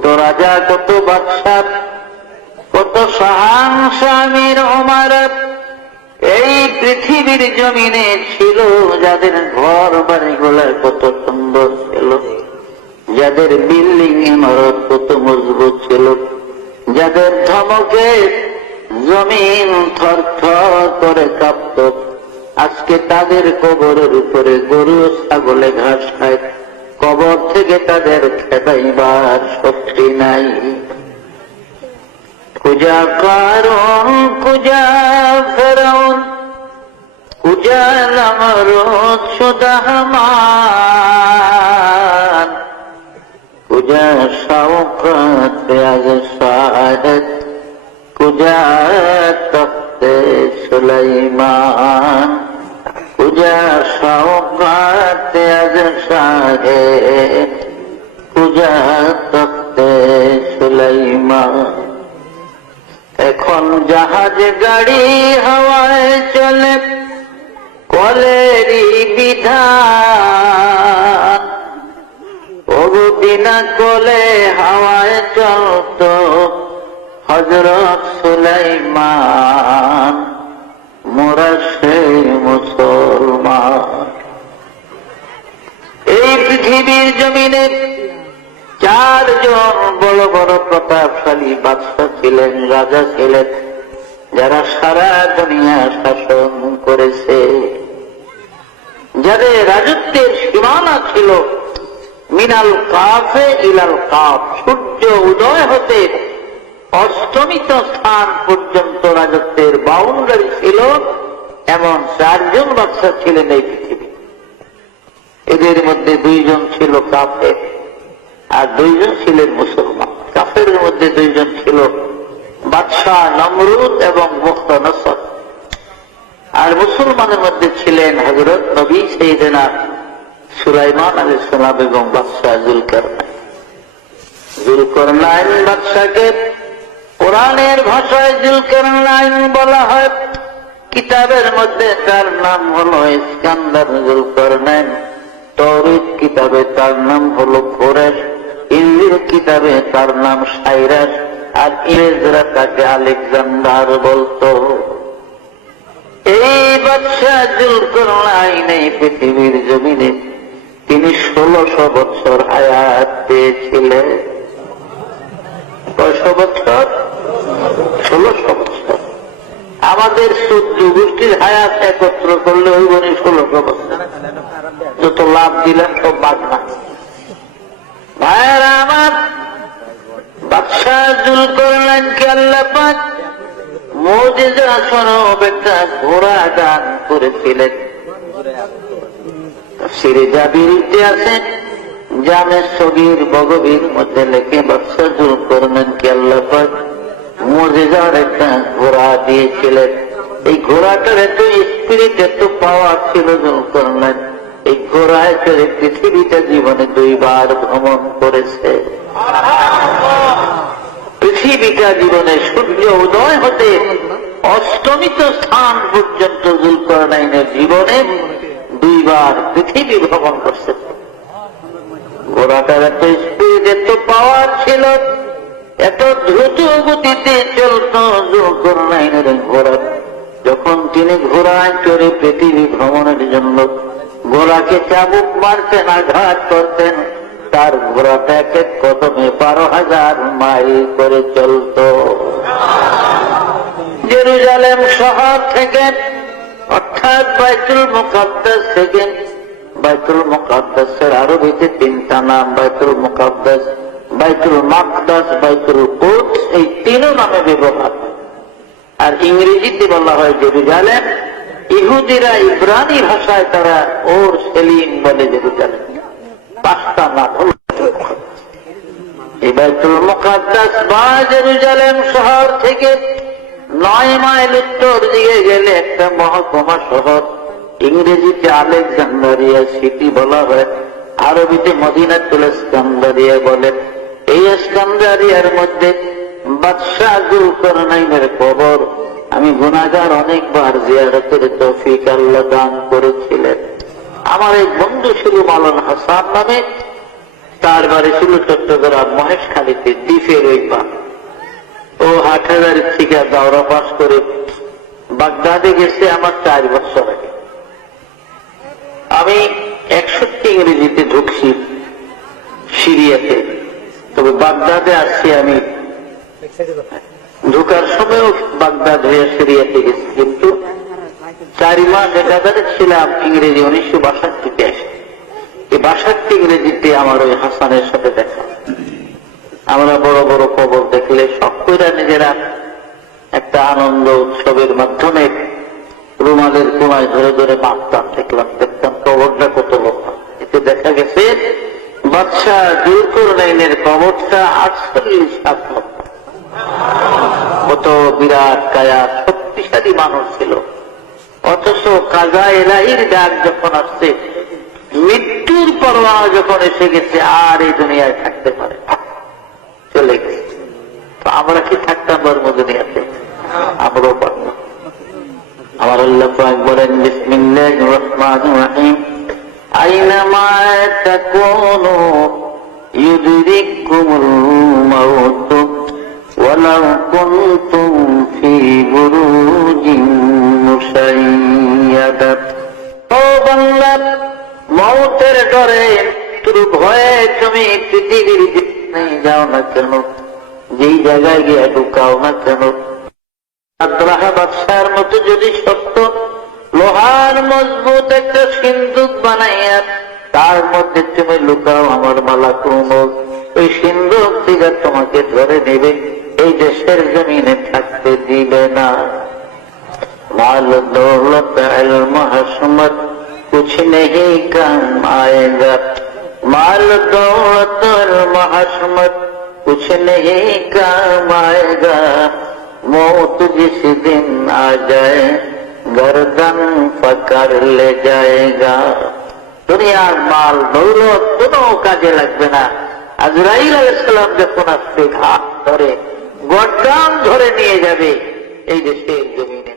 কত রাজা, কত বাদশা, কত শাহানশামীর ওমরাত এই পৃথিবীর জমিনে ছিল, যাদের ঘর বাড়িগুলা কত সুন্দর ছিল, যাদের বিল্ডিং ইমারত কত মজবুত ছিল, যাদের ধমকে জমিন থরথর করে কাঁপত, আজকে তাদের কবরের উপরে গরু ছাগলে ঘাস খায়, কবর থেকে তাদের খেদাইবার শক্তি নাই। কুজা কারণ, কুজা ফেরাউন, কুজা নমরুদ সুদাহমান, কুজা শওকত আজ শাহেদ, কুজা তখতে সুলাইমান, কুজা শওকত আজ শাহেদ, কুজা তখতে সুলাইমান। এখন জাহাজ গাড়ি হাওয়ায় চলে, কলেরই বিধান, ওগো বিনা কলে হাওয়ায় চলত হযরত সুলাইমান, মোরা সেই মুসলমান। এই পৃথিবীর জমিনে চারজন বড় বড় প্রতাপশালী বাদশা ছিলেন, রাজা ছিলেন, যারা সারা দুনিয়া শাসন করেছে, যাদের রাজত্বের সীমানা ছিল মিনাল কাফে ইলাল কাফ, সূর্য উদয় হতে অস্তমিত স্থান পর্যন্ত রাজত্বের বাউন্ডারি ছিল। এমন চারজন বাদশা ছিলেন এই পৃথিবী। এদের মধ্যে দুইজন ছিল কাফের আর দুইজন ছিলেন মুসলমান। কাফের মধ্যে দুইজন ছিল বাদশাহ নমরুদ এবং মুখতানসর, আর মুসলমানের মধ্যে ছিলেন হযরত নবী সাইয়েদনা সুলাইমান আলাইহিস সালাম এবং বাদশাহ যুলকারনাইন। যুলকারনাইন বাদশাকে কোরআনের ভাষায় যুলকারনাইন বলা হয়, কিতাবের মধ্যে তার নাম হলো ইস্কান্দার যুলকারনাইন, তাওরীত কিতাবে তার নাম হলো কোরেশ, ইনজিল কিতাবে তার নাম সাইরাস, আর ইংরেজরা তাকে আলেকজান্ডার বলতো। এই বাদশাহ যুলকারনাইন এই পৃথিবীর জমিনে তিনি 1600 বছর হায়াত পেয়েছিলেন। কয়শো বছর? 1600 বছর। আমাদের 14 গোষ্ঠীর হায়াত একত্র করলে ওই বনি 1600 বছর। যত লাভ দিলেন সব বাদ না। ভাইয়েরা আমার, বাদশাহ যুলকারনাইনকে আল্লাহ পাক মুজিজা স্বরূপ একটা ঘোড়া দান করেছিলেন। তাফসীরে জাবিরিতে আছে, জামে সগীর বগবীর মধ্যে লেখে বাদশাহ যুলকারনাইনকে আল্লাহ পাক মুজিজার একটা ঘোড়া দিয়েছিলেন। এই ঘোড়াটার এত স্পিরিট, এত পাওয়ার ছিল যুলকারনাইন, এই ঘোড়ায় চড়ে পৃথিবীটা জীবনে 2 বার ভ্রমণ করেছে। পৃথিবীটা জীবনে সূর্য উদয় হতে অস্তমিত স্থান পর্যন্ত যুলকারনাইনের জীবনে 2 বার পৃথিবী ভ্রমণ করছে। ঘোড়াটার এত স্পিড, এত পাওয়ার ছিল, এত দ্রুত গতিতে চলত যুলকারনাইনের ঘোড়া। যখন তিনি ঘোড়ায় চড়ে পৃথিবী ভ্রমণের জন্য ঘোড়াকে চাবুক মারতেন, আঘাত করতেন, তার ঘোড়াটা এক এক কদমে 12,000 মাইল করে চলত। জেরুজালেম শহর থেকে, অর্থাৎ বাইতুল মুকাদ্দাস থেকে, বাইতুল মুকাদ্দাসের আরবিতে 3টা নাম, বাইতুল মুকাদ্দাস, বাইতুল মাকদাস, বাইতুল কুদস, এই 3 নামে ব্যবহার। আর ইংরেজিতে বলা হয় জেরুজালেম। ইহুদিরা ইব্রানি ভাষায় তারা ওর সেলিম বলে জেরুজালেম। 5টা নাম হল এই বাইতুল মুকাদ্দাস বা জেরুজালেম শহর থেকে 9 মাইল উত্তর দিকে গেলে একটা মহকুমা শহর, ইংরেজিতে আলেকজান্ডারিয়া সিটি বলা হয়, আরবিতে মদিনাতুল ইস্কান্দারিয়া বলে। এই ইস্কান্দারিয়ার মধ্যে বাদশাহ যুলকারনাইনের কবর আমি গুনাহগার অনেকবার জিয়ারতের তৌফিক আল্লাহ দান করেছিলেন। আমার এক বন্ধু ছিল মাওলানা হাসান নামে, তার বাড়ি ছিল চট্টগ্রাম মহেশখালীতে, হাটহাজারি থেকে দাওরা পাস করে বাগদাদে গেছে আমার 4 বছর আগে। আমি 61 ইংরেজিতে ঢুকছি সিরিয়াতে, তবে বাগদাদে আসছি আমি ঢুকার সময়ও বাগদাদ হয়ে সিরিয়াতে গেছি, কিন্তু 4 মাস একাধারে ছিলাম ইংরেজি 1962-তে আসি। এই 62 ইংরেজিতে আমার ওই হাসানের সাথে দেখা। আমরা বড় বড় কবর দেখলে সকলেরা নিজেরা একটা আনন্দ উৎসবের মাধ্যমে রুমালের কোনায় ধরে ধরে মাপতাম, দেখতাম কবরটা কত লম্বা। এতে দেখা গেছে বাদশাহ জুলকারনাইনের কবরটা 48 লম্বা। কত বিরাট কায়া, শক্তিশালী মানুষ ছিল। অথচ কাজা এলাহির ডাক যখন আসছে, মৃত্যুর পরোয়ানা যখন এসে গেছে, আর এই দুনিয়ায় থাকতে পারে না, চলে গেছে। তো আমরা কি থাকতাম বর্ম দুনিয়াতে? আমরাও পারতাম। আমার আল্লাহ পাক বলেন, বিসমিল্লাহির রহমানির রহিম, আইনামা তাকুনু ইউদরিকুমুল মাউত ওয়ালাউ কুনতুম ফি বুরুজিন মুশাইয়াদা। ও বান্দা, মৌতের ডরে, মৃত্যুর ভয়ে তুমি পৃথিবীর যেখানে যাও না কেন, যেই জায়গায় গিয়ে ঢুকাও না কেন, আব্রাহা বাদশার মতো যদি সত্য লোহার মজবুত একটা সিন্দুক বানাইয়া তার মধ্যে তুমি লুকাও, আমার মালাকুল মউত ওই সিন্দুক থেকে তোমাকে ধরে নেবে, এই দেশের জমিনে থাকতে দিবে না। মাল দৌলত ইলম হশমত कुछ नहीं काम आएगा, माल दौलत और महशमत कुछ नहीं काम आएगा, मौत जिस दिन आ जाए गर्दन पकड़ ले जाएगा। দুনিয়ার মাল দৌলত কোনো কাজে লাগবে না। আজরাইল আলাইহিস সালাম যখন আসবে, ঘাট ধরে গর্দান ধরে নিয়ে যাবে এই দেশের জমিনে।